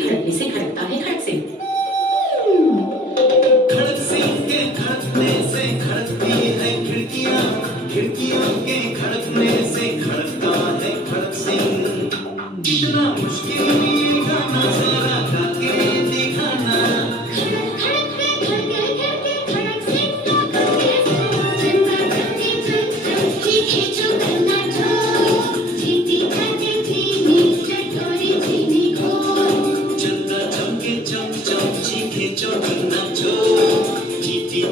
के खड़कने से खड़कता है खड़क सिंह। खड़क सिंह के खड़कने से खड़कती है खिड़कियां, खिड़कियों के खड़कने से खड़कता है खड़क सिंह। कितना मुश्किल ये गाना जरा गा के दिखाना। चंदा चमके चम चम चीखे चो नाचो, चीटी